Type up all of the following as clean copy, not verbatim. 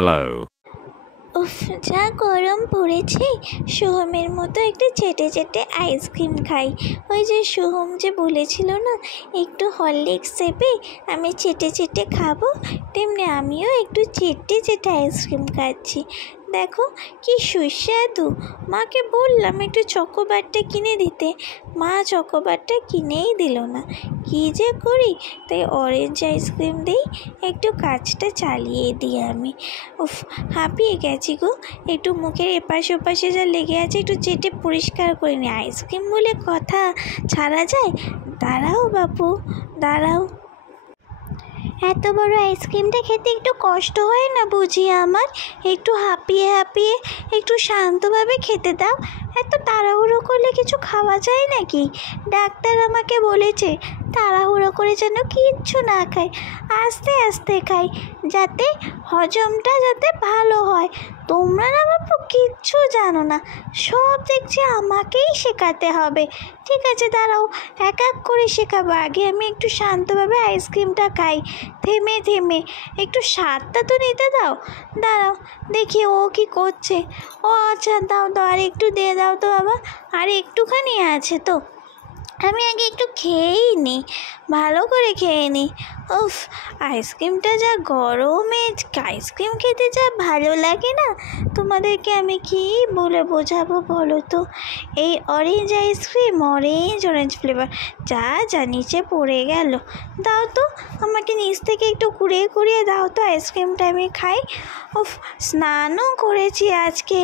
hello. উফ, যা গরম পড়েছে। সোহমের মতো একটু চেটে চেটে আইসক্রিম খাই। ওই যে সোহম যে বলেছিল না, একটু হরলিক্স চেপে আমি চেটে চেটে খাবো, তেমনি আমিও একটু চেটে চেটে আইসক্রিম খাচ্ছি। দেখো কি সুস্বাদু। মাকে বললাম একটু চকোবারটা কিনে দিতে, মা চকোবারটা কিনেই দিল না। কী যে করি, তাই অরেঞ্জ আইসক্রিম দিই, একটু কাজটা চালিয়ে দিই আমি। উফ, হাঁপিয়ে গেছি গো। একটু মুখের এপাশে ওপাশে যা লেগে আছে একটু চেটে পরিষ্কার করে নিই। আইসক্রিম বলে কথা ছাড়া যায়? দাঁড়াও বাপু, দাঁড়াও। এত বড় আইসক্রিমটা খেতে একটু কষ্ট হয় না বুঝি আমার? একটু হাঁপিয়ে হাঁপিয়ে একটু শান্তভাবে খেতে দাও। এত তাড়াহুড়ো করলে কিছু খাওয়া যায় নাকি? ডাক্তার আমাকে বলেছে তাড়াহুড়ো করে যেন কিচ্ছু না খাই, আস্তে আস্তে খাই, যাতে হজমটা যাতে ভালো হয়। তোমরা না বাপু কিচ্ছু জানো না, সব দেখছি আমাকেই শেখাতে হবে। ঠিক আছে, দাঁড়াও, এক এক করে শেখাবো। আগে আমি একটু শান্তভাবে আইসক্রিমটা খাই, থেমে থেমে। একটু স্বাদটা তো নিতে দাও। দাঁড়াও দেখি ও কি করছে। ও আচ্ছা, দাও দাও, আর একটু দিয়ে দাও তো বাবা, আর একটুখানি আছে তো। আমি আগে একটু খেয়েই নিই, ভালো করে খেয়ে নিই। উফ, আইসক্রিমটা যা গরমে আইসক্রিম খেতে যা ভালো লাগে না, তোমাদেরকে আমি কী বলে বোঝাবো বলো তো। এই অরেঞ্জ আইসক্রিম, অরেঞ্জ ফ্লেভার, যা যা নিচে পড়ে গেল। দাও তো আমাকে নিচ থেকে একটু কুড়িয়ে কুড়িয়ে দাও তো, আইসক্রিমটা আমি খাই। উফ, স্নানও করেছি আজকে,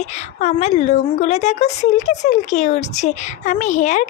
আমার লোমগুলো দেখো সিল্কি সিল্কি উঠছে। আমি হেয়ার